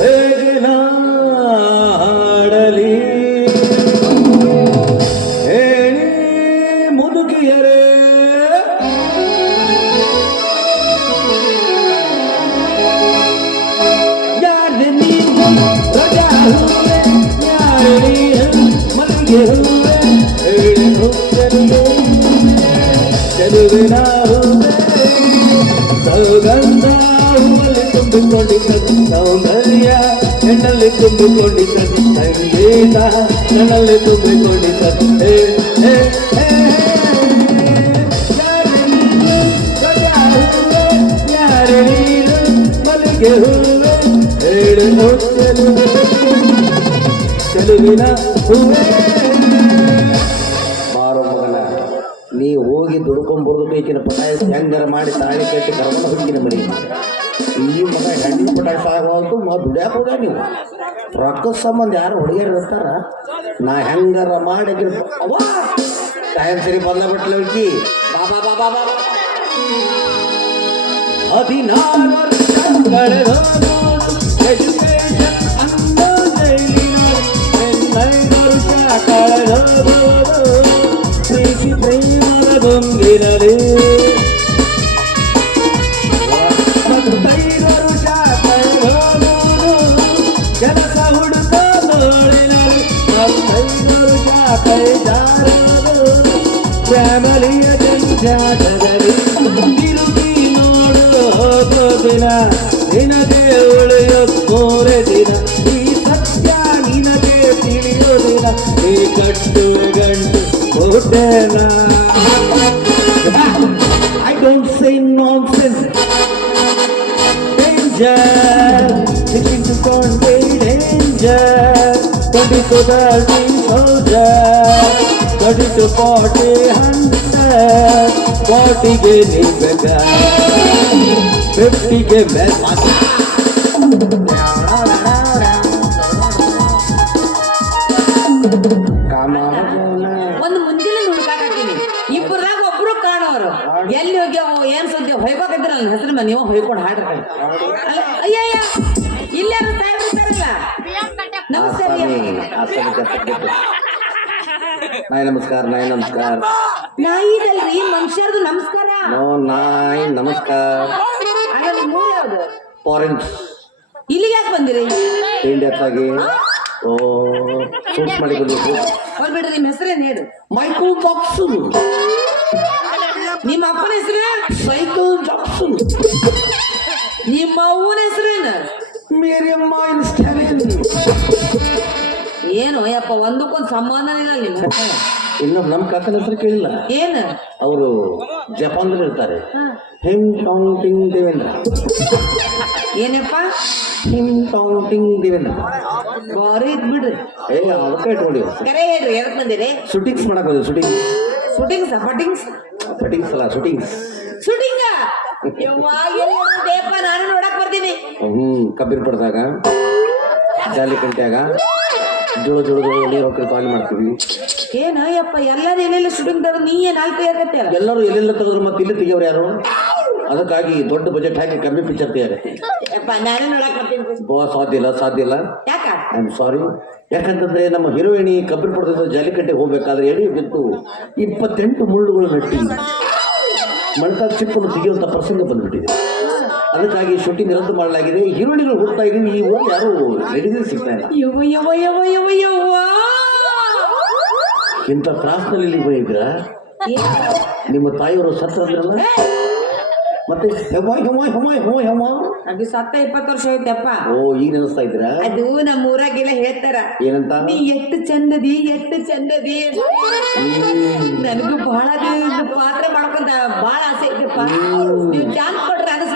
ಹೇಗೆ ಸೌಂದರ್ಯ, ಹೆಣ್ಣಲ್ಲಿ ತುಂಬಿಕೊಂಡಿದ್ದ ಸಂಗೀತ, ನನ್ನಲ್ಲಿ ತುಂಬಿಕೊಂಡಿದ್ದ ಹೇ ಹೇ ಹೇ, ಯಾರೇ ಮಗನ ನೀ ಹೋಗಿ ದುಡ್ಕೊಂಡ್ಬರ್ದು ಬೇಕಿನ ಪಟಾಯಿಸಿ ಹೆಂಗಾರ ಮಾಡಿ ತಾಳಿ ಕಟ್ಟಿ ಕರ್ಕೊಂಡು ಹೋಗಿನ ಮರಿ ಈ ಮಗ ಹೆಣ್ಣಿನ ಪಟಾಯಿಸಿ ಆಗೋದು ಮ ದುಡ್ಯಾಕ ನೀವು. ರೊಕ್ಕದ ಸಂಬಂಧ ಯಾರು ಹುಡುಗಿಯರು ಇರ್ತಾರ? ನಾ ಹೆಂಗಾರ ಮಾಡಿ ಅವ್ವ! ಟೈಮ್ ಸರಿ ಬಂದ ಬಾಬಾ ಬಾಬಾ ಬಾಬಾ ಕಳೆದೋದು ಫ್ಯಾಮಿಲಿಯ ಜಂಜಾಟದಲ್ಲಿ ತಿರುಗಿ ನೋಡು ಹೋಗೋ ದಿನ ನಿನಗೆ ಉಳಿಯೋ ಮೂರೇ ದಿನ ಈ ಸತ್ಯ ನಿನಗೆ ತಿಳಿಯೋ ದಿನ ಈ ಕಟ್ಟು ಗಂಟು ಕೋಟೆನ I don't say nonsense danger. Sitting to convey danger. Twenty ಒಟ್ಟು ಕೋಟೆ ಹಂಡ್ರೆಡ್ ಕೋಟಿಗೆ ನಿಂಬೆಗ ಫಿಫ್ಟಿಗೆ ಬೆಲ್ ಒಂದು ಮುಂದಿನ ಹುಡುಕಾಕತ್ತೀನಿ ಒಬ್ರು ಕಾಣೋರು. ಎಲ್ಲಿ ಹೋಗ್ಯಾವ ಏನ್ ಸುದ್ದಿ ಹೊಯ್ಬೇಕಂದ್ರೆ ಹೆಸರು ಮನೆ ನೀವು ಹೊಯ್ಕೊಂಡು ಹಾಡ್ರಿ. ಅಯ್ಯಯ್ಯ ಇಲ್ಲೇ ನಮಸ್ತೆ ನಾಯ್ ನಮಸ್ಕಾರ ನಾಯಿ ನಮಸ್ಕಾರ. ನಾಯಿದಲ್ರಿ ಮನುಷ್ಯರ್ದು ನಮಸ್ಕಾರ. ನೋ ನಾಯಿ ನಮಸ್ಕಾರ. ಹಂಗಾದ್ರೆ ಮೂಲ ಯಾವುದು? ಫಾರಿನ್ ಇಲ್ಲಿಗೆ ಯಾಕೆ ಬಂದಿರಿ? ಇಂಡಿಯಾಕ್ಕಾಗಿ ಓ ಸೂಟ್ ಮಾಡಿ ಬಂದಿದ್ದು ಹೋಗ್ಬಿಡ್ರಿ ನಿಮ್ಮ ಹೆಸರೇನು ಹೇಳು? Michael Jackson. ನಿಮ್ಮ ಅಪ್ಪನ ಹೆಸರು ಮೈಕಲ್ ಜಾಕ್ಸನ್. ನಿಮ್ಮ ಅವ್ವನ ಹೆಸರೇನು ಮೇರಿಯಮ್ಮ ಇನ್ಸ್ಟಾಲಿನ್ ಏನು? ಯಪ್ಪ ಒಂದಕ್ಕೊಂದು ಸಂಬಂಧ ಇಲ್ಲ ಇನ್ನೊಬ್ಬ ನಮ್ಮ ಕಾಕನ ಹೆಸರು ಕೇಳಿಲ್ಲ. ಏನು? ಅವರು ಜಪಾನ್ದಲ್ಲಿ ಇರ್ತಾರೆ. ಹಿಮ್ ಟಾಂಗ್ ಟಿಂಗ್ ದೇವೇಂದ್ರ. ಏನಪ್ಪ? ಹಿಮ್ ಟಾಂಗ್ ಟಿಂಗ್ ದೇವೇಂದ್ರ. ಬಾರಿ ಇದ್ ಬಿಡ್ರಿ. ಏ ಅದಕ್ಕೆ ಇಟ್ಕೊಂಡಿ ಕರೆ ಹೇಳ್ರಿ ಎದಕ್ ಬಂದಿರಿ? ಶೂಟಿಂಗ್ಸ್ ಮಾಡಕ್ ಹೋದೆ ಶೂಟಿಂಗ್ ಶೂಟಿಂಗ್ಸ್ ಫಟಿಂಗ್ಸ್ ಶೂಟಿಂಗ್ಸ್? ಅಲ್ಲ ಶೂಟಿಂಗ್ಸ್. ಶೂಟಿಂಗ? ದೇಪ ನಾನು ನೋಡಕ್ ಬರ್ತೀನಿ. ಹ್ಞೂ ಕಬ್ಬಿರ್ ಪಡ್ದಾಗ ಜಾಲಿ ಕಂಟ್ಯಾಗ. ಜುಳು ಜುಳು ಜುಳು ನೀರು ಹೋಗಿ ಖಾಲಿ ಮಾಡ್ತೀವಿ. ಏನ ಯಪ್ಪ ಎಲ್ಲರೂ ಎಲ್ಲೆಲ್ಲ ತಗ ನೀ ಏನ್ ಆಗತ್ತೆ ಎಲ್ಲರೂ ಎಲ್ಲೆಲ್ಲ ತೆಗೆದ್ರು ಮತ್ತೆ ಇಲ್ಲಿ ತೆಗಿಯೋರು ಯಾರು? ಅದಕ್ಕಾಗಿ ದೊಡ್ಡ ಬಜೆಟ್ ಹಾಕಿ ಕಮ್ಮಿ ಪಿಕ್ಚರ್ ತಯಾರಿ ಯಪ್ಪ ನಾನು ನೋಡಕ್ ಬರ್ತೀನಿ ಬಾ ಸಾಧ್ಯ ಇಲ್ಲ ಸಾಧ್ಯ ಇಲ್ಲ. ಯಾಕ? ಐ ಆಮ್ ಸಾರಿ ಯಾಕಂತಂದ್ರೆ ನಮ್ಮ ಹೀರೋಯಿನಿ ಕಬ್ಬಿನ ಪಡೆದ ಜಾಲಿಕಟ್ಟೆ ಹೋಗ್ಬೇಕಾದ್ರೆ ಎಡಿ ಬಿತ್ತು ಇಪ್ಪತ್ತೆಂಟು ಮುಳ್ಳುಗಳು ನೆಟ್ಟಿ ಮಣ್ಕಾಲ್ ಚಿಪ್ಪನ್ನು ತೆಗೆಯುವಂಥ ಪ್ರಸಂಗ ಬಂದ್ಬಿಟ್ಟಿದೆ. ಅದಕ್ಕಾಗಿ ಶೂಟಿಂಗ್ ರದ್ದು ಮಾಡಲಾಗಿದೆ. ಈರುಳ್ಳಿಗಳು ಹುಡ್ತಾ ಇದೀವಿ ಈ ಊರು ಯಾರು ಲೇಡೀಸೇ ಸಿಗ್ತಾ ಇಲ್ಲ. ಯವ್ವ ಯವ್ವ ಯವ್ವ ಯವ್ವ ಯವ್ವ. ಇಂಥ ತ್ರಾಸ್ನಲ್ಲಿ ಇಲ್ಲಿ ಇದ್ರ ನಿಮ್ಮ ತಾಯಿಯವರು ಸತ್ತಿರಲ್ಲ ಮತ್ತೆ ಹೆವ್ವ ಹೆವ್ವ ಹೆವ್ವ ಹೆವ್ವ ಹೆವ್ವ ಅದು ಸತ್ತ ಇಪ್ಪತ್ತು ವರ್ಷ ಆಯ್ತಪ್ಪ ಓ ಈಗ ನೆನೆಸ್ತಾ ಇದ್ರ ಅದು ನಮ್ಮ ಊರಾಗೆಲ್ಲ ಹೇಳ್ತಾರ. ಏನಂತ? ನೀ ಎಷ್ಟು ಚಂದದಿ ಎಷ್ಟು ಚಂದದಿ. ನನಗೂ ಬಹಳ ದಿನ ಪಾತ್ರ ಮಾಡ್ಕೊಂತ ಬಹಳ ಆಸೆ ಐತಪ್ಪ ನೀವು ಚಾನ್ಸ್ ಕೊಟ್ರೆ ಅದು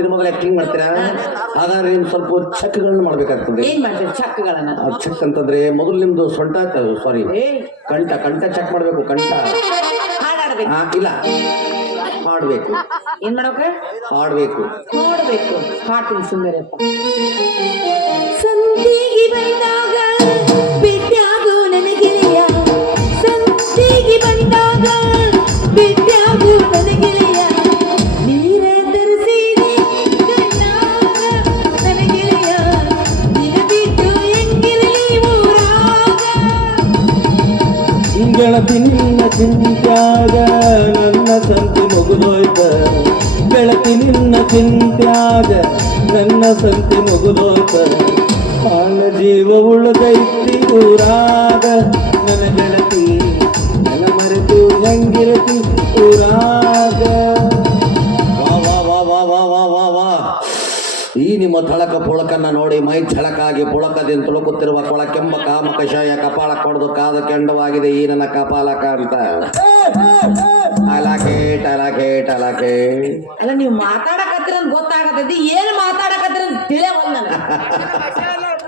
ಸಿನಿಮಾದಲ್ಲಿ ಆಕ್ಟಿಂಗ್ ಮಾಡ್ತೀರಾ? ಹಾಗಾದ್ರೆ ನಿಮ್ ಸ್ವಲ್ಪ ಚೆಕ್ಗಳನ್ನ ಮಾಡ್ಬೇಕಾಗ್ತದೆ. ಏನ್ ಮಾಡ್ತೀರಿ ಚಕ್ಕಗಳನ್ನ ಆ ಚೆಕ್ ಅಂತಂದ್ರೆ ಮೊದಲು ನಿಮ್ದು ಸೊಂಟ ಸಾರಿ ಕಂಠ ಕಂಠ ಚೆಕ್ ಮಾಡ್ಬೇಕು ಕಂಠ. ಹಾಡಾಡ್ಬೇಕು. ಆ, ಇಲ್ಲ. ಹಾಡ್ಬೇಕು. ಏನ್ ಮಾಡೋಕೆ ಹಾಡ್ಬೇಕು. ನೋಡ್ಬೇಕು ಹಾಡ್ತೀನಿ ಸುಂದರ ಸಂತಿಗೆ ಬಂದಾಗ ನಂಗಿರತಿ ಊರಾಗ ವಾ ವಾ ವಾ ವಾ ವಾ ವಾ ವಾ ಈ ನಿಮ್ಮ ಥಳಕ ಪುಳಕನ್ನ ನೋಡಿ ಮೈ ಛಳಕಾಗಿ ಪುಳಕದಿಂದ ತುಳುಕುತ್ತಿರುವ ಕೊಳಕೆಂಬ ಕಾಮ ಕಷಾಯ ಕಪಾಳ ಕೊಡದು ಕಾದ ಕೆಂಡವಾಗಿದೆ ಈ ನನ್ನ ಕಪಾಲಕ ಅಂತ ಟಲಾಕೆ ಟಲಾಕೆ ಟಲಾಕೆ. ಅಲ್ಲ ನೀವು ಮಾತಾಡಕತ್ತಿರ ಗೊತ್ತಾಗತ್ತೈತಿ ಏನ್ ಮಾತಾಡಕತ್ತಿರ ತಿಳಿಯವಲ್ಲ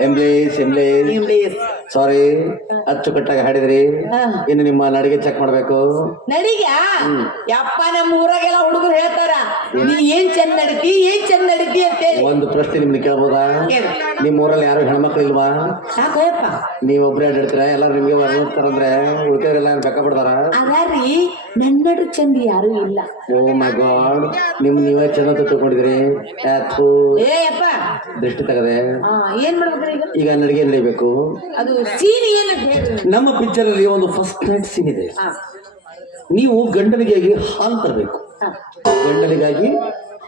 ಇಂಗ್ಲೀಷ್ ಇಂಗ್ಲೀಷ್ ಇಂಗ್ಲೀಷ್ ಸಾರಿ ಅಚ್ಚುಕಟ್ಟಾಗಿ ಹಾಡಿದ್ರಿ. ಇನ್ನು ನಿಮ್ಮ ನಡಿಗೆ ಚೆಕ್ ಮಾಡ್ಬೇಕು. ನಡಿಗೆ ಯಪ್ಪ ನಮ್ಮ ಊರಾಗೆಲ್ಲ ಹುಡುಗರು ಹೇಳ್ತಾರ ನೀ ಏನ್ ಚಂದ ನಡಿತಿ ಏನ್ ಚಂದ ನಡಿತಿ ಅಂತ ಒಂದು ಪ್ರಶ್ನೆ ನಿಮ್ಗೆ ಕೇಳ್ಬೋದಾ? ಕೇಳು. ನಿಮ್ಮ ಊರಲ್ಲಿ ಯಾರು ಹೆಣ್ಮಕ್ಳು ಇಲ್ವಾ ನೀವೊಬ್ರೆ ನೀವು ಒಬ್ಬರೇ ಅಡ್ಡಿರ್ತೀರ ಎಲ್ಲರೂ ನಿಮ್ಗೆ ವರ್ಣಿಸ್ತಾರಂದ್ರೆ ಉಳ್ಕೆಯವರೆಲ್ಲ ಬೆಕ್ಕ ಬಿಡ್ತಾರ ಅದಾರಿ ನನ್ನಡು ಚಂದ ಯಾರು ಇಲ್ಲ. Oh my god. ನಿಮ್ ನೀವೇ ಚಂದ ತಿಳ್ಕೊಂಡಿದ್ರಿ ಯಾಕೋ ಏ ಅಪ್ಪ ದೃಷ್ಟಿ ತಗದೆ. ಏನ್ ಮಾಡ್ಬೇಕ್ರಿ ಈಗ ನಡಿಗೆ ನಡಿಬೇಕು. ಅದು ಸೀನ್ ನಮ್ಮ ಪಿಕ್ಚರ್ ಅಲ್ಲಿ ಒಂದು ಫಸ್ಟ್ ನೈಟ್ ಸೀನ್ ಇದೆ. ನೀವು ಗಂಡನಿಗಾಗಿ ಹಾಲ್ ತರಬೇಕು. ಗಂಡನಿಗಾಗಿ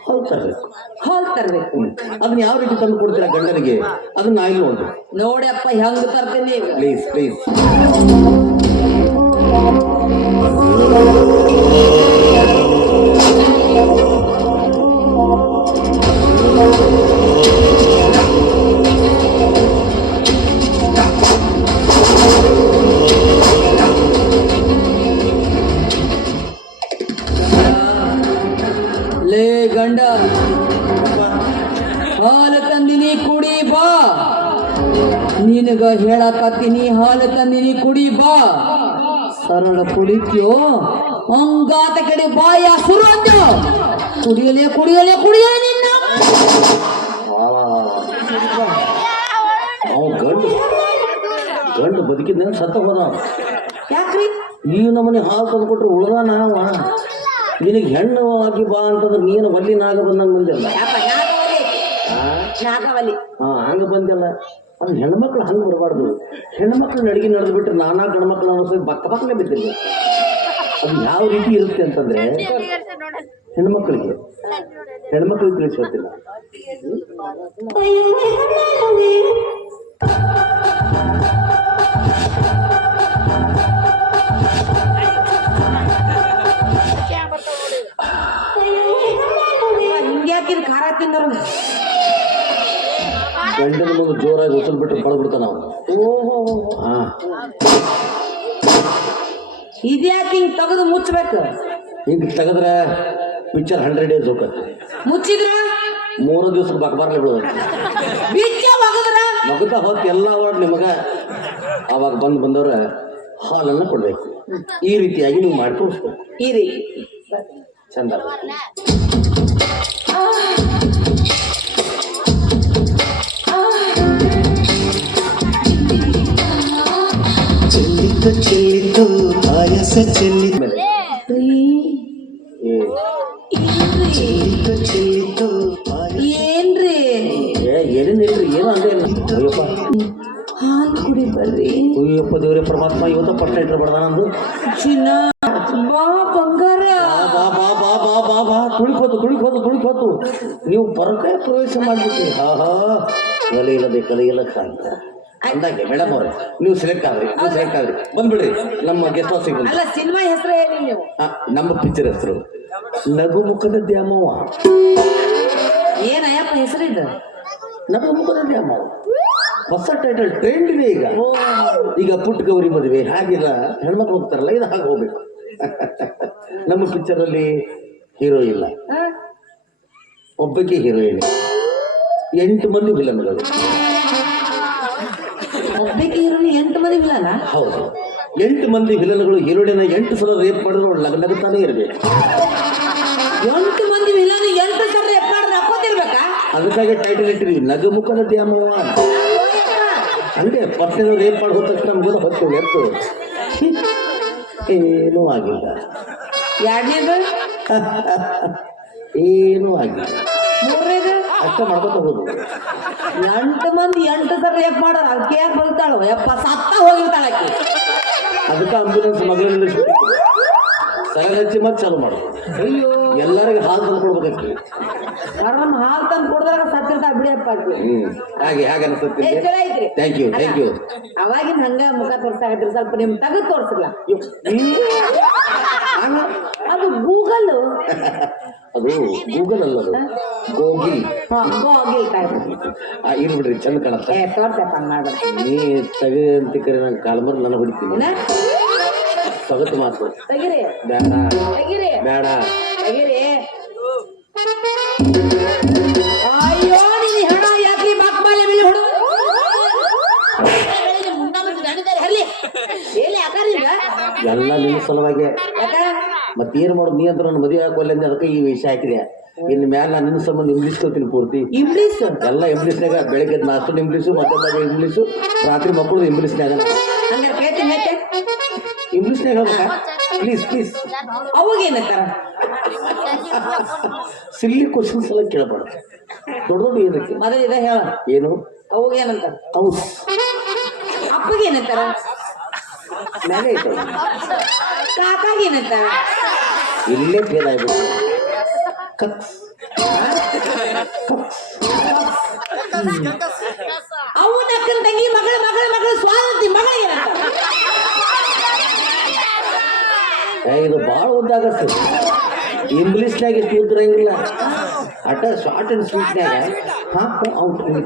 ಹಾಲ್ ತರಬೇಕು. ಹಾಲ್ ತರಬೇಕು. ಅದನ್ನ ಯಾವ ರೀತಿ ತಂದು ಕೊಡ್ತೀರಾ ಗಂಡನಿಗೆ? ಅದನ್ನ ಇಲ್ಲಿ ಒಂದು ಅಪ್ಪ ಹೆಂಗ್ ತರ್ತೇನೆ ಪ್ಲೀಸ್ ಪ್ಲೀಸ್ ಹಾಲು ತಂದಿನಿ ಕುಡಿ ಬಾ. ನಿನಗ ಹೇಳಕತ್ತೀನಿ ಹಾಲು ತಂದಿನಿ ಕುಡಿ ಬಾ. ಸರಳ ಕುಡಿತ್ಯೋ. ಹಂಗಾತ ಕಡೆ ಬಾಯ ಶುರು ಅಂತ ಕುಡಿಯಲೇ ಕುಡಿಯಲೇ ಕುಡಿಯಲೇ ನಿನ್ನ. ಅವ ಗಂಡು ಗಂಡು ಬದುಕಿದ್ನ ಸತ್ತ ಹೋದ. ಯಾಕ್ರಿ? ಈ ನಮನೆ ಹಾಲು ತಂದು ಕೊಟ್ರೆ ಉಳದ ನಾವ ನಿನಗೆ ಹೆಣ್ಣು ಆಗಿ ಬಾ ಅಂತಂದ್ರೆ ನೀನು ಒಲ್ಲಿ ನಾಗ ಬಂದಂಗೆ ಬಂದಿಲ್ಲ. ನಾಗವಲ್ಲಿ ಹಾ ಹಂಗ ಬಂದಿಲ್ಲ. ಅದು ಹೆಣ್ಮಕ್ಳು ಹಂಗ ಬರಬಾರ್ದು. ಹೆಣ್ಮಕ್ಳು ನಡಿಗೆ ನಡೆದು ಬಿಟ್ರೆ ನಾನಾ ಗಂಡ್ಮಕ್ಳು ಅನ್ನೋದು ಬಕ್ಕ ಬಕ್ಕನೆ ಬಿದ್ದಿಲ್ಲ. ಅದು ಯಾವ ರೀತಿ ಇರುತ್ತೆ ಅಂತಂದ್ರೆ ಹೆಣ್ಮಕ್ಳಿಗೆ. ಹೆಣ್ಮಕ್ಳಿಗೆ ತಿಳಿಸೋದಿಲ್ಲ. ಹಿಂಗ್ಯಾಕಿದ್ ಖಾರ ತಿನ್ನೋರು? ಗಂಡನ ಮುಂದೆ ಜೋರಾಗಿ ಉಸಿರು ಬಿಟ್ಟು ಕಳ್ಬಿಡ್ತಾನ ಅವನು ಓಹೋ ಹಾ. ಇದ್ಯಾಕೆ ಹಿಂಗ್ ತೆಗೆದು ಮುಚ್ಚಬೇಕು ಹಿಂಗೆ ತೆಗೆದ್ರೆ ಪಿಕ್ಚರ್ ಹಂಡ್ರೆಡ್ ಡೇಸ್ ಹೋಗತ್ತೆ ಮುಚ್ಚಿದ್ರ? ಮೂರು ದಿವಸ ಬಕ್ಬಾರ್ಲೆ ಬಿಡೋದು ಬಿಚ್ಚ ಒಗದ್ರ ಮಗುತ್ತಾ ಹೊತ್ತು ಎಲ್ಲ ವರ್ಡ್ ನಿಮಗೆ ಅವಾಗ ಬಂದು ಬಂದವ್ರ ಹಾಲನ್ನು ಕೊಡಬೇಕು. ಈ ರೀತಿಯಾಗಿ ನೀವು ಮಾಡಿ ಈ ರೀತಿ. ಚಂದ ಚೆಲ್ಲಿತು ಚೆಲ್ಲಿತು ಆಯಸ ಚೆಲ್ಲಿತು ಚೆಲ್ಲಿತು ಚೆಲ್ಲಿತು ಏನ್ರಿ? ಏನೇನಿಲ್ರಿ ಏನು ಅಂದ್ರೆ ಹಾಲು ಕುಡಿ ಬರ್ರಿ ಅಯ್ಯಪ್ಪ ದೇವರೇ ಪರಮಾತ್ಮ ಇವತ್ತು ಪಟ್ಟ ಇಟ್ರೆ ಬಡ್ದಾನಂದು ಚಿನ್ನ ಬಾ ಬಂಗಾರ. ಬಾ ಬಾ ಬಾ ಬಾ ಬಾ ಬಾ ಕುಳಿಕೋತು ಕುಳಿಕೋತು ಕುಳಿಕೋತು ನೀವು ಬರಕ ಪ್ರವೇಶ ಮಾಡ್ಬಿಟ್ರಿ. ಹಾ ಹಾ ಕಲೆ ಇಲ್ಲದೆ ಕಲೆ ಇಲ್ಲ ಕಾಂತ ಅಂದಾಗೆ ಮೇಡಮ್ ಅವ್ರೆ ನೀವು ಸೆಲೆಕ್ಟ್ ಆದ್ರಿ ನೀವು ಸೆಲೆಕ್ಟ್ ಆದ್ರಿ. ಬಂದ್ಬಿಡ್ರಿ ನಮ್ಮ ಗೆಸ್ಟ್ ಹೌಸಿಗೆ ಬಂದ್ರಿ ಅಲ್ಲ ಸಿನಿಮಾ ಹೆಸರು ಹೇಳಿ ನೀವು. ಆ, ನಮ್ಮ ಪಿಕ್ಚರ್ ಹೆಸರು. ನಗು ಮುಖದ ದ್ಯಾಮವ್ವ. ಏನಯ್ಯಪ್ಪ ಹೆಸರಿದ್ದು ನಗು ಮುಖದ ದ್ಯಾಮವ್ವ. ಹೊಸ ಟೈಟಲ್ ಟ್ರೆಂಡ್ ಇದೆ ಈಗ. ಈಗ ಪುಟ್ಟ ಗೌರಿ ಮದುವೆ ಹಾಗಿಲ್ಲ ಹೆಣ್ಮಕ್ಳು ಹೋಗ್ತಾರಲ್ಲ ಇದು ಹಾಗೆ ಹೋಗ್ಬೇಕು. ನಮ್ಮ ಪಿಕ್ಚರಲ್ಲಿ ಹೀರೋ ಇಲ್ಲ? ಒಬ್ಬಕ್ಕೆ ಹೀರೋಯಿನ್ ಎಂಟು ಮಂದಿ ವಿಲನ್ಗಳು ಒಬ್ಬಕ್ಕೆ ಹೀರೋನಿ ಎಂಟು ಮಂದಿ ವಿಲನ? ಹೌದು. ಎಂಟು ಮಂದಿ ವಿಲನ್ಗಳು ಎರಡಿನ ಎಂಟು ಸಲ ರೇಪ್ ಮಾಡಿದ್ರು ಅವಳು ನಗ ನಗುತ್ತಾನೆ ಇರಬೇಕು. ಎಂಟು ಮಂದಿ ವಿಲನ್ ಎಂಟು ಸಲ ರೇಪ್ ಮಾಡಿದ್ರೆ ಹಾಕೋತಿರ್ಬೇಕಾ ಅದಕ್ಕಾಗಿ ಟೈಟಲ್ ಇಟ್ಟಿದ್ವಿ ನಗುಮುಖದ ದ್ಯಾಮವ ಅಂದ್ರೆ ಪತ್ನಿನ ರೇಪ್ ಮಾಡಿ ಹೋದ ತಕ್ಷಣ ಮುಗಿದ ಹೊತ್ತು ಎತ್ತು ಏನೂ ಆಗಿಲ್ಲ. ಎರಡನೇದು? ಏನೂ ಆಗಿಲ್ಲ. ಮೂರನೇದು? ಅಷ್ಟ ಮಾಡ್ಕೊತ ಹೋಗುದು ಎಂಟು ಮಂದಿ ಎಂಟು ಸರ್ ರೇಪ್ ಮಾಡೋರು ಅದಕ್ಕೆ ಯಾಕೆ ಬಲ್ತಾಳು ಯಪ್ಪ ಸತ್ತ ಹೋಗಿರ್ತಾಳ ಆಕೆ. ಅದಕ್ಕೆ ಆಂಬುಲೆನ್ಸ್ ಮಗಳಿಂದ ಸೈಲ್ ಹಚ್ಚಿ ಮತ್ತೆ ಚಾಲು ಮಾಡು. ಅಯ್ಯೋ. ಎಲ್ಲರಿಗೂ ಹಾಲು ತಂದು ಕೊಡ್ಬೇಕು ಕಾರಣ ಹಾಲು ತಂದು ಕೊಡ್ದಾಗ ಸತ್ತಿರ್ತಾ ಬಿಡಿಯಪ್ಪ. ಹ್ಮ್. ಹಾಗೆ ಹಾಗೆ ಅನಿಸುತ್ತೆ ಥ್ಯಾಂಕ್ ಯು ಥ್ಯಾಂಕ್ ಯು ಅವಾಗಿನ ಹಂಗ ಮುಖ ತೋರ್ಸಾಕತ್ರಿ ಸ್ವಲ್ಪ ನಿಮ್ ತಗದು ತೋರ್ಸಲ್ಲ ಅದು ಗೂಗಲ್ ಅದು ಗೂಗಲ್ ಅಲ್ಲ ಅದು. ಗೋಗಿ ಗೋಗಿಲ್ ಇರ್ಬಿಡ್ರಿ ಚಂದ ಕಾಣತ್ತೆ. ನೀ ತಗ ಅಂತ ಕರೆ ನಂಗೆ ಕಾಲ್ಮರ್ ನಾನು ಹೊಡಿತೀನಿ. ಏನ? ಸಗತ್ತು ಮಾತು. ತೆಗಿರಿ. ಬೇಡ. ಎಲ್ಲ ನಿಮ್ಮ ಸಲುವಾಗಿ. ಯಾಕ ಮತ್ತೇನು ಮಾಡೋದು? ನೀ ಅಂತ ನನ್ನ ಮದುವೆ ಹಾಕೋಲ್ಲ ಅಂದ್ರೆ ಅದಕ್ಕೆ ಈ ವಿಷಯ ಹಾಕಿದೆ. ಇನ್ನು ಮ್ಯಾಲ ನಾನು ನಿನ್ನ ಸಂಬಂಧ ಇಂಗ್ಲೀಷ್ ಕಲ್ತೀನಿ ಪೂರ್ತಿ. ಇಂಗ್ಲೀಷ್ ಎಲ್ಲ ಇಂಗ್ಲೀಷ್ನಾಗ ಬೆಳಗ್ಗೆ ನಾಷ್ಟು ಇಂಗ್ಲೀಷು ಮಧ್ಯಾಹ್ನದಾಗ ಇಂಗ್ಲೀಷು ರಾತ್ರಿ ಮಕ್ಕಳು ಇಂಗ್ಲೀಷ್ನಾಗ ಹಂಗಾರೆ ಕೇಳ್ತೀನಿ ನಾಗ ಇಂಗ್ಲೀಷ್ನಾಗ ಹೇಳ್ಬೇಕಾ? ಪ್ಲೀಸ್ ಪ್ಲೀಸ್ ಅವಾಗ ಏನಂತಾರ? ಸಿಲ್ಲಿ ಕ್ವಶನ್ಸ್ ಎಲ್ಲ ಕೇಳಬಾರ್ದು. ದೊಡ್ಡ ದೊಡ್ಡ ಏನಕ್ಕೆ? ಮೊದಲಿದೆ ಹೇಳ. ಏನು? ಅವಾಗ ಏನಂತಾರ? ಹೌಸ್ ಅಪ್ಪಗೆ ಏನಂತಾರ? ಮ್ಯಾಲೆ ಐತೆ ಕಾಕಾಗ ಏನಂತಾರ ಇಲ್ಲೇ ಫೇಲ್ ಆಗ್ಬಿಟ್ಟು ಕತ್ ಅವನ ಅಕ್ಕನ ತಂಗಿ ಮಗಳ ಮಗಳ ಮಗಳ ಸ್ವಾತಿ ಮಗಳ. ಇದು ಭಾಳ ಉದ್ದಾಗತ್ತೆ. ಇಂಗ್ಲೀಷ್ನಾಗ ಎಷ್ಟು ಉದ್ರಂಗಿಲ್ಲ ಅಟ ಶಾರ್ಟ್ ಅಂಡ್ ಸ್ವೀಟ್ನಾಗ ಹಾಕ್ ಔಟ್ ಹಾಕು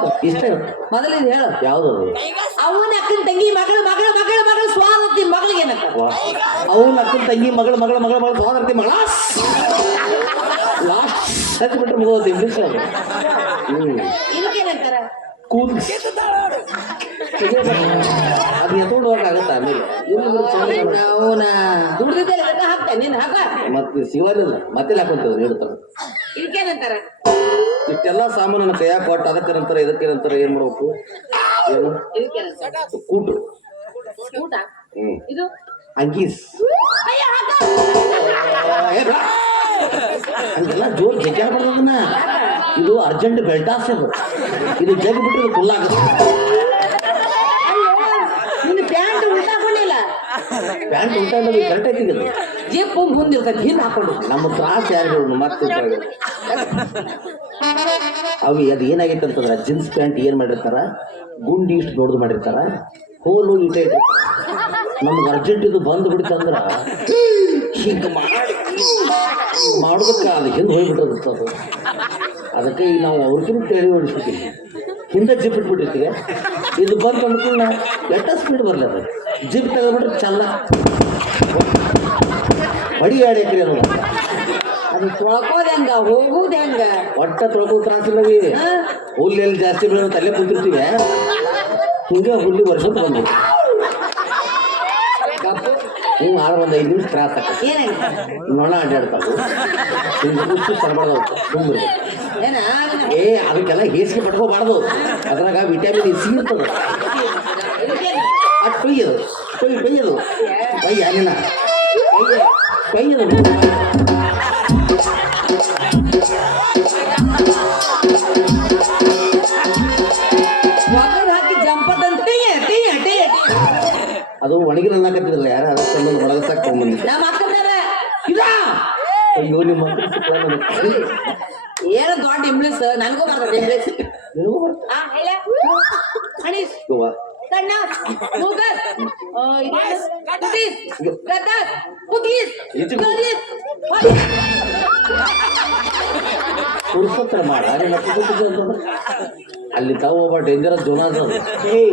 ಔಟ್ ಇಷ್ಟೇ ಮೊದಲು ಹೇಳ ಹೇಳು. ಯಾವುದು? ಅವನ ಅಕ್ಕನ ತಂಗಿ ಮಗಳ ಮಗಳ ಮಗಳ ಮಗಳ ಸ್ವಾಗತಿ ಮಗಳಿಗೆ ಏನಂತ? ಅವನ ಅಕ್ಕನ ತಂಗಿ ಮಗಳ ಮಗಳ ಮಗಳ ಮಗಳ ಸ್ವಾಗತಿ ಮಗಳ? ಲಾಸ್ಟ್. ಸತ್ ಬಿಟ್ರೆ ಮುಗೋದು ಇಂಗ್ಲೀಷ್ ಹ್ಞೂ ಇದಕ್ಕೇನಂತಾರ ಕೂಲ್ ಅದು ಎತ್ಕೊಂಡು ಹೋಗಕ್ಕಾಗತ್ತ ಆಮೇಲೆ? ಅವನ ದುಡ್ದಿದ್ದೆಲ್ಲ ಇದಕ್ಕ ಹಾಕ್ತೆ ನೀನ್ ಹಾಕ. ಮತ್ತೆ ಸಿಗೋದಿಲ್ಲ. ಮತ್ತೆ ಹಾಕೊಂತ ಹೇಳ್ತಾರೆ ಇದಕ್ಕೇನಂತಾರ? ಇಷ್ಟೆಲ್ಲ ಸಾಮಾನು ನನ್ನ ಕೈಯಾಗ ಕೊಟ್ಟು ಅದಕ್ಕೆ ನಂತರ ಇದಕ್ಕೆ ನಂತರ ಏನ್ ಮಾಡ್ಬೇಕು? ಏನು? ಇದಕ್ಕೇನಂತಾರ ಕೂಟು? ಊಟ ಹ್ಮ್. ಇದು? ಅಂಗೀಸ್. ಅಯ್ಯ ಹಾಕ ಏ ಬಾ. ಹಂಗೆಲ್ಲ ಜೋರ್ ಜಗ್ಗಿ ಅದನ್ನ ಇದು ಅರ್ಜೆಂಟ್ ಬೆಲ್ಟಾಸ್ ಅದು. ಇದು ಜಗ್ ಬಿಟ್ಟು ಇದು ಫುಲ್ ಆಗುತ್ತೆ ನಿನ್ನ ಪ್ಯಾಂಟ್ ಊಟ ಹಾಕೊಂಡಿಲ್ಲ ಪ್ಯಾಂಟ್ ಉಂಟ ಅನ್ನೋದು ಕರೆಕ್ಟ್ ಐತಿ ಇದು ಜಿಪ್ ಮುಂದಿರ್ತೈತಿ ಹಿಂದ್ ಹಾಕೊಂಡು ನಮ್ಮ ತ್ರಾಸ ಯಾರು ಮತ್ತೆ. ಅವು ಅದು ಏನಾಗೈತೆ ಅಂತಂದ್ರೆ ಜೀನ್ಸ್ ಪ್ಯಾಂಟ್ ಏನು ಮಾಡಿರ್ತಾರ? ಗುಂಡಿ ಇಷ್ಟು ದೊಡ್ಡದು ಮಾಡಿರ್ತಾರ? ಹೋಲು ಇಟ್ಟೆ ನಮ್ಗೆ ಅರ್ಜೆಂಟ್ ಇದು ಬಂದು ಬಿಡ್ತಂದ್ರ ಹಿಂಗೆ ಮಾಡಿ ಮಾಡೋದಕ್ಕೆ ಅದು ಹಿಂದೆ ಹೋಗ್ಬಿಟ್ಟಿರುತ್ತೆ ಅದು ಅದಕ್ಕೆ ಈಗ ನಾವು ಅವ್ರಿಗಿಂತ ತೇಳಿ ಹೊಡಿಸ್ಬಿಟ್ಟಿವಿ ಹಿಂದೆ ಜಿಪ್ಪಿಟ್ಬಿಟ್ಟಿರ್ತೀವಿ ಇದು ಬಂತು ಅನ್ಕೊಂಡು ಎಷ್ಟ ಸ್ಪೀಡ್ ಬರಲಿ ಅದು. ಜಿಪ್ ತೆಗೆದ್ಬಿಟ್ರೆ ಚಲ್ಲ. ಹೊಡಿ ಆಡೈತ್ರಿ ಅದು. ಅದು ತೊಳ್ಕೋದು ಹೆಂಗ? ಹೋಗುದು ಹೆಂಗ? ಒಟ್ಟ ತೊಳ್ಕೋ ತ್ರಾಸಿಲ್ಲ? ಹುಲ್ಲು ಎಲ್ಲಿ ಜಾಸ್ತಿ ಬೀಳೋ ತಲೆ ಕುಂತಿರ್ತೀವಿ. ಹಿಂಗೆ ಹುಲ್ಲು ವರ್ಷಕ್ಕೆ ಬಂದು. ಹಿಂಗೆ ಆದ್ರೆ ಒಂದು ಐದು ನಿಮಿಷ ತ್ರಾಸ ನೊಣ ಅಡ್ಡಾಡ್ತಾವು. ಹಿಂಗೆ ಹುಚ್ಚು ತರಬಾರ್ದು ಸುಮ್ಮನೆ ಏನ? ಏ ಅದಕ್ಕೆಲ್ಲ ಹೇಸಿಗೆ ಪಟ್ಕೋಬಾರ್ದು. ಅದ್ರಾಗ ವಿಟಮಿನ್ ಸಿ ಇರ್ತದೆ. ಅದು ಕೊಯ್ಯದು ಕೊಯ್ ಕೊಯ್ಯದು ಕೊಯ್ಯ ನಿನ್ನ. ಕೊಯ್ಯದು ಅದು ಒಣಗಿನ ಅನ್ನಕತ್ತಿದ್ರಲ್ಲ ಯಾರು ಅದಕ್ಕೆ ಒಣಗಸಾಕ್ ಅಯ್ಯೋ ನಿಮ್ಮ ಏನು ದೊಡ್ಡ ಇಂಬ್ಲೆಸ್ ನನಗೂ ಬರ್ತದೆ. ಹೇಳ. ನಿನಗೂ ಬರ್ತಾ? ಕಣ್ಣ ಮಾಡ ಅಲ್ಲಿ ತಾವು ಒಬ್ಬ ಡೇಂಜರಸ್ ಜೋನ ಅದು. ಹಿಂಗ್ಯಾಕಾಯ್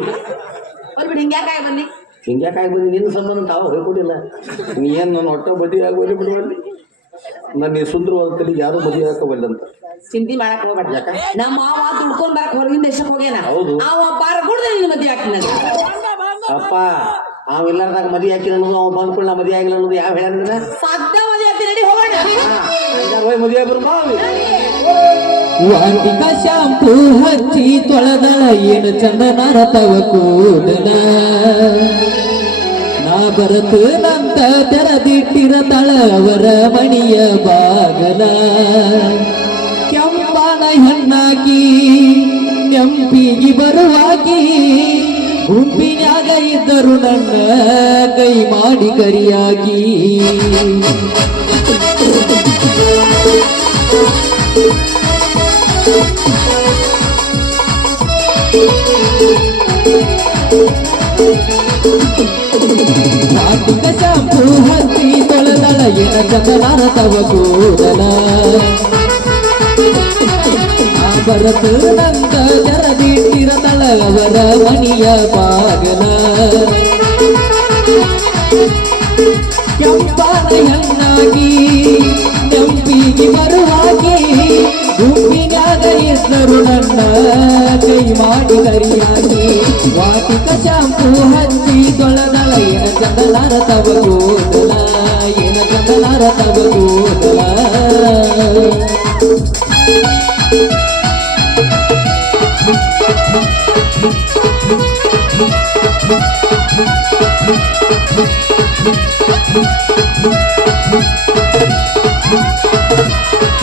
ಹೊಲ್ಬಿಡಿ ಹಿಂಗ್ಯಾಕಾಗಿ ಬನ್ನಿ. ಹಿಂಗ್ಯಾಕೆ ಆಗ್ಬೋದು ನಿನ್ನ ಸಂಬಂಧ ತಾವು ಹೇಳ್ಕೊಡಿಲ್ಲ ನೀ ಏನು ನನ್ನ ಹೊಟ್ಟೆ ಬದಿ ಆಗೋಲಿ ಬಿಡುವಲ್ಲಿ ನನ್ನ ಈ ಸುಂದರವಾದ ತಲೆ ಯಾರು ಮದುವೆ ಹಾಕೋಬಲ್ಲಂತ ಚಿಂತೆ ಮಾಡಕ್ ಹೋಗ್ಬೇಡ. ಯಾಕ? ನಮ್ಮ ಮಾವ ದುಡ್ಕೊಂಡ್ ಬರಕ್ ಹೊರಗಿನ ದೇಶಕ್ಕೆ ಹೋಗ್ಯಾನ. ಹೌದು. ಅವ ನಿನ್ನ ಮದ್ವೆ ಹಾಕ್ತೀನಿ ಅಪ್ಪ ಅವೆಲ್ಲರದಾಗ ಮದುವೆ ಹಾಕಿಲ್ಲ ಅನ್ನೋದು ಅವ ಬಂದ್ಕೊಳ್ಳ ಮದಿ ಆಗಿಲ್ಲ ಅನ್ನೋದು ಯಾವ ಹೇಳಿದ್ರೆ ಸದ್ದ ಮದ್ವೆ ಆಗ್ತೀನಿ ನಡಿ ಹೋಗೋಣ. ಹೋಗಿ ಮದುವೆ ಬರು ಬಾ ವಾರ್ತಿಕ ಶಾಂಪೂ ಹಚ್ಚಿ ತೊಳೆದಳ ಏನು ಚಂದನ ತವ ಕೂದಲ. ನಾ ಬರತು ನಂತ ತೆರೆದಿಟ್ಟಿರ ತಳವರ ಮಣಿಯ ಬಾಗಲ. ಕೆಂಪಾನ ಹೆಣ್ಣಾಗಿ ನೆಂಪಿಗಿ ಬರುವಾಗಿ ಗುಂಪಿನಾಗ ಇದ್ದರು ನನ್ನ ಕೈ ಮಾಡಿ ಕರಿಯಾಗಿ. ಶಾಂಪು ಹತ್ತಿ ತೊಳೆದಳ ಎನ ಚಂದನಾರ ತವ ಕೂದಲ. ಬರತು ನಂದ ಜರದಿಟ್ಟಿರದಳ ಅವರ ಮಣಿಯ ಪಾಗಲ ಹೆಣ್ಣಾಗಿ ನೆಂಪಿಗೆ ಬರುವಾಗಿ ಗುಂಪಿನ್ಯಾಗ ಇದ್ದರು ನನ್ನ ಕೈ ಮಾಡಿ ಕರಿಯಾಗಿ. ವಾಟಿಕ ಶಾಂಪು ಹಚ್ಚಿ ತೊಳೆದಳ ಏನ ಚಂದಲಾರ ತವ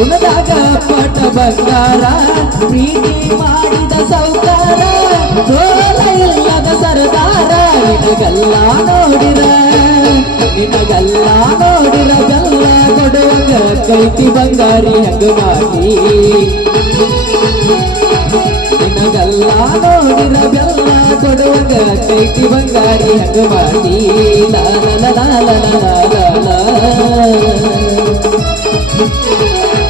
ಗುಣದಾಗ ಪಟ ಬಂಗಾರ, ಪ್ರೀತಿ ಮಾಡಿದ ಸೌಕಾರ ದೋರ ಇಲ್ಲದ ಸರದಾರ, ನಿನಗೆಲ್ಲ ನೋಡಿರ ನಿನಗೆಲ್ಲ ನೋಡಿರ ಗಲ್ಲ ಕೊಡುವಂಗ ಕೈತಿ ಬಂಗಾರಿ ಹಂಗ ಮಾಡಿ ನಿನಗೆಲ್ಲ ನೋಡಿರ ಬೆಲ್ಲ ಕೊಡುವಂಗ ಕೈತಿ ಬಂಗಾರಿ ಹಂಗ ಮಾಡಿ ಲಾಲ ಲಾಲ ಲಾಲ ಲಾಲ Thank you.